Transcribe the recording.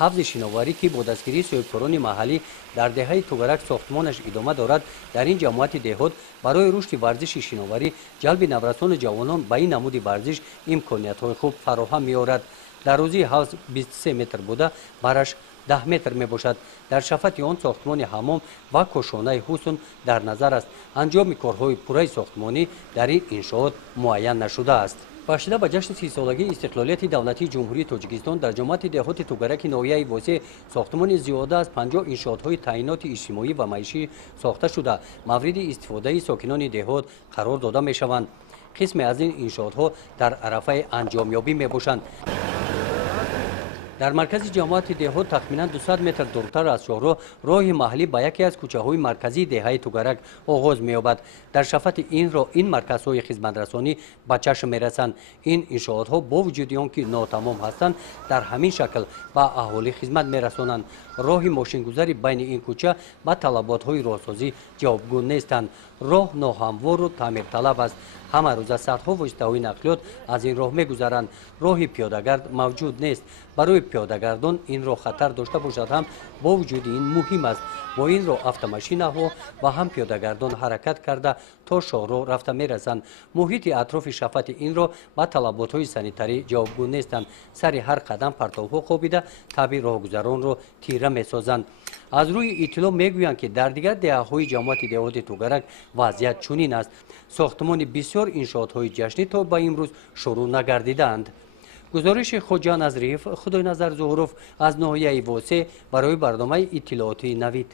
ҳафзи шиноварӣ ки бо дастгирии соҳибкорони маҳаллӣ дар деҳаи тугарак сохтмонаш идома дорад, дар ин ҷамоати деҳот барои рушди варзиши шиноварӣ ҷалби наврасону ҷавонон ба ин намуди варзиш имкониятҳои хуб фароҳам меорад. дар рӯзии ҳавз 23 метр буда бараш 10 метр мебошад. дар шафати он сохтмони ҳаммом ва кошонаи ҳусн дар назар аст. анҷоми корҳои пурраи сохтмонӣ дар ин иншоот муайян нашудааст. бахшида ба ҷашни 30-солагии истиқлолияти давлатии ҷумҳурии Тоҷикистон дар ҷамоати деҳоти тугараки ноҳияи Восеъ сохтмони зиёда аз 50 иншоотҳои таъиноти иҷтимоӣ ва маишӣ сохта шуда мавриди истифодаи сокинони деҳот қарор дода мешаванд. қисме аз ин иншоотҳо дар арафаи анҷомёбӣ мебошанд. дар маркази ҷамоати деҳот тахминан 200 метр дуртар аз шоҳроҳ роҳи маҳаллӣ ба яке аз кӯчаҳои марказии деҳаи тугарак оғоз меёбад. дар шафати ин марказҳои хизматрасонӣ ба чашм мерасанд. ин иншоотҳо бо вуҷуди он ки нотамом ҳастанд, дар ҳамин шакл ба аҳолӣ хизмат мерасонанд. роҳи мошингузари байни ин кӯча ба талаботҳои роҳсозӣ ҷавобгӯ нестанд. роҳ ноҳамвору таъмирталаб аст. ҳама рӯза садҳо воситаҳои нақлиёт аз ин роҳ мегузаранд. роҳи пиёдагард мавҷуд нест. барои пиёдагардон ин роҳ хатар дошта бошад ҳам бо вуҷуди ин муҳим аст. бо ин роҳ автомашинаҳо ва ҳам пиёдагардон ҳаракат карда то шоҳроҳ рафта мерасанд. муҳити атрофи шафати ин роҳ ба талаботҳои санитарӣ ҷавобгӯ нестанд. сари ҳар қадам партовҳо хобида таби роҳгузаронро тира месозанд. аз рӯи иттилоъ мегӯянд ки дар дигар деҳаҳои ҷамоати деҳоти тугарак вазъият чунин аст. сохтмони бисёр иншоотҳои ҷашнӣ то ба имрӯз шурӯъ нагардидаанд. гузориши Хоҷа Назриев, Худойназар Зуҳуров аз ноҳияи Восеъ барои барномаи иттилооти Навид.